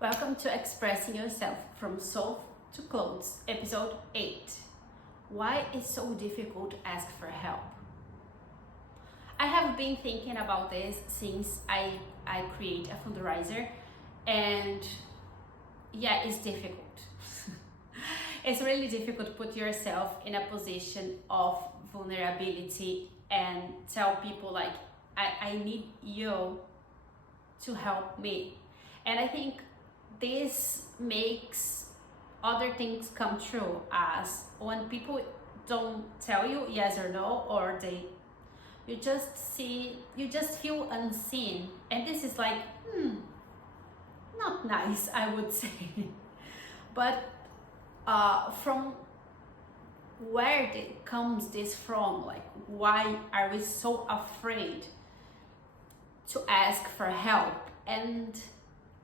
Welcome to Expressing Yourself from Soul to Clothes, episode 8. Why it's so difficult to ask for help? I have been thinking about this since I create a fundraiser, and yeah, it's difficult. It's really difficult to put yourself in a position of vulnerability and tell people like, I need you to help me. And I think this makes other things come true, as when people don't tell you yes or no, or you just feel unseen, and this is like not nice, I would say. But from where comes this from? Like, why are we so afraid to ask for help? And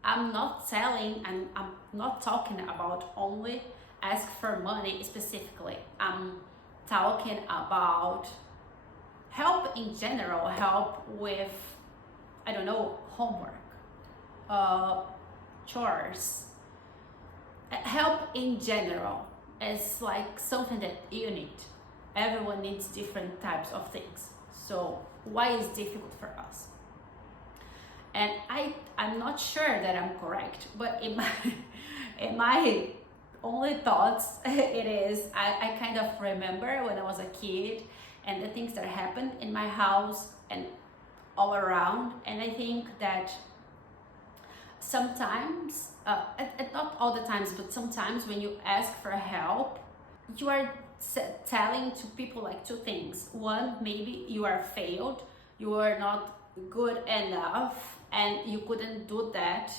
I'm not talking about only ask for money specifically. I'm talking about help in general, help with, I don't know, homework, chores, help in general. It's like something that you need. Everyone needs different types of things. So why is it difficult for us? And I'm not sure that I'm correct, but in my only thoughts, it is, I kind of remember when I was a kid and the things that happened in my house and all around. And I think that sometimes, not all the times, but sometimes when you ask for help, you are telling to people like two things. One, maybe you are failed, you are not good enough, and you couldn't do that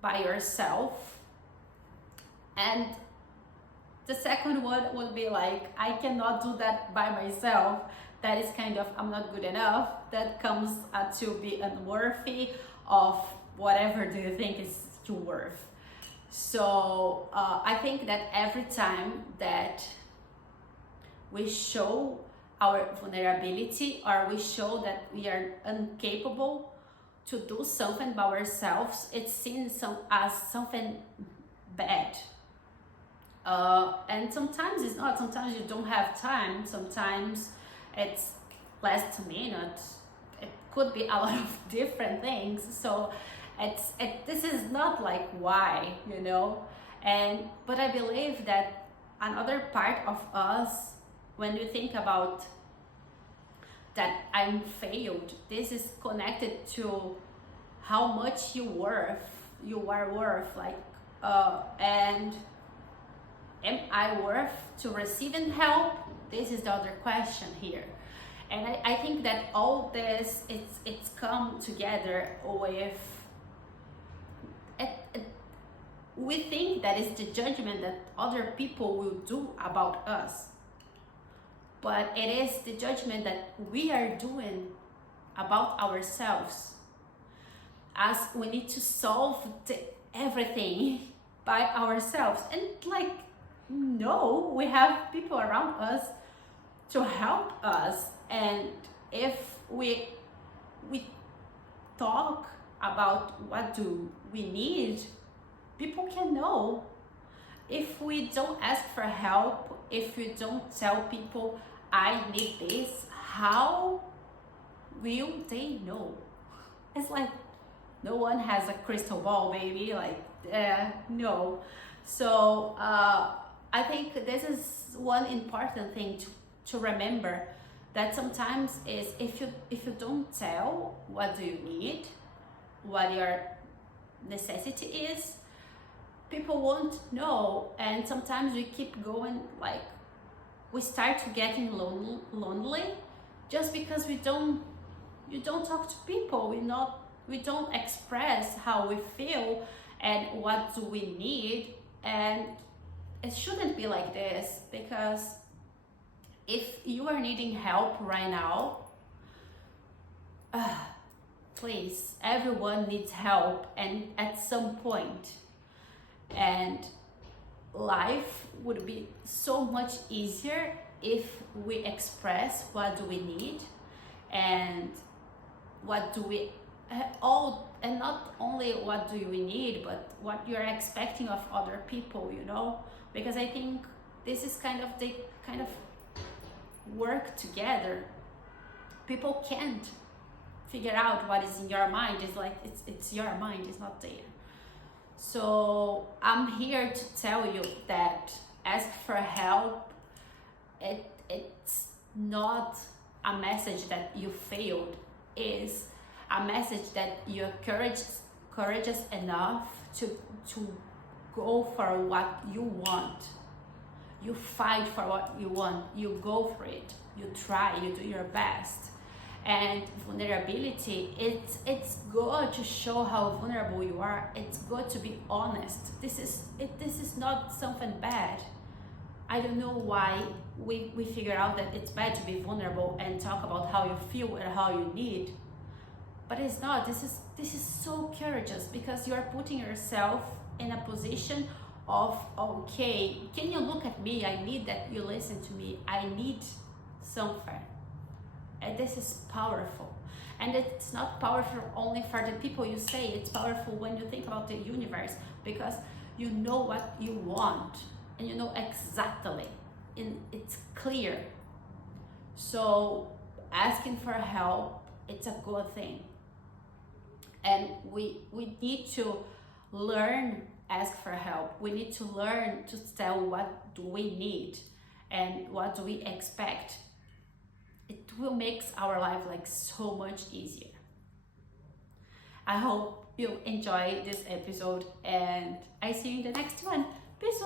by yourself. And the second one would be like, I cannot do that by myself. That is kind of, I'm not good enough. That comes to be unworthy of whatever do you think is your worth. So I think that every time that we show our vulnerability, or we show that we are incapable to do something by ourselves, it's seen as something bad. And sometimes it's not. Sometimes you don't have time. Sometimes it's last minute. It could be a lot of different things. So this is not like why, but I believe that another part of us, when you think about that I'm failed, this is connected to how much you are worth, like, and am I worth to receiving help? This is the other question here. And I think that all this, it's come together with, we think that is the judgment that other people will do about us. But it is the judgment that we are doing about ourselves, as we need to solve everything by ourselves. And like, no, we have people around us to help us. And if we talk about what do we need, people can know. If we don't ask for help, if we don't tell people I need this, how will they know? It's like no one has a crystal ball, baby. Like, no. So I think this is one important thing to remember, that sometimes is if you don't tell what do you need, what your necessity is, people won't know. And sometimes we keep going, like, we start to getting lonely just because you don't talk to people. We don't express how we feel and what do we need. And it shouldn't be like this, because if you are needing help right now, please, everyone needs help, and at some point. And life would be so much easier if we express what do we need and what do we all and not only what do you need, but what you're expecting of other people, you know, because I think this is kind of they kind of work together. People can't figure out what is in your mind. It's like it's your mind, it's not there. So I'm here to tell you that ask for help, it's not a message that you failed, is a message that you're courageous enough to go for what you want. You fight for what you want, you go for it, you try, you do your best. And vulnerability, it's good to show how vulnerable you are. It's good to be honest. This is not something bad. I don't know why we figure out that it's bad to be vulnerable and talk about how you feel and how you need. But it's not. This is so courageous, because you are putting yourself in a position of, okay, can you look at me? I need that you listen to me. I need something. And this is powerful. And it's not powerful only for the people you say, it's powerful when you think about the universe, because you know what you want and you know exactly, and it's clear. So asking for help, it's a good thing. And we need to learn ask for help. We need to learn to tell what do we need and what do we expect. It will make our life like so much easier. I hope you enjoy this episode, and I see you in the next one. Peace.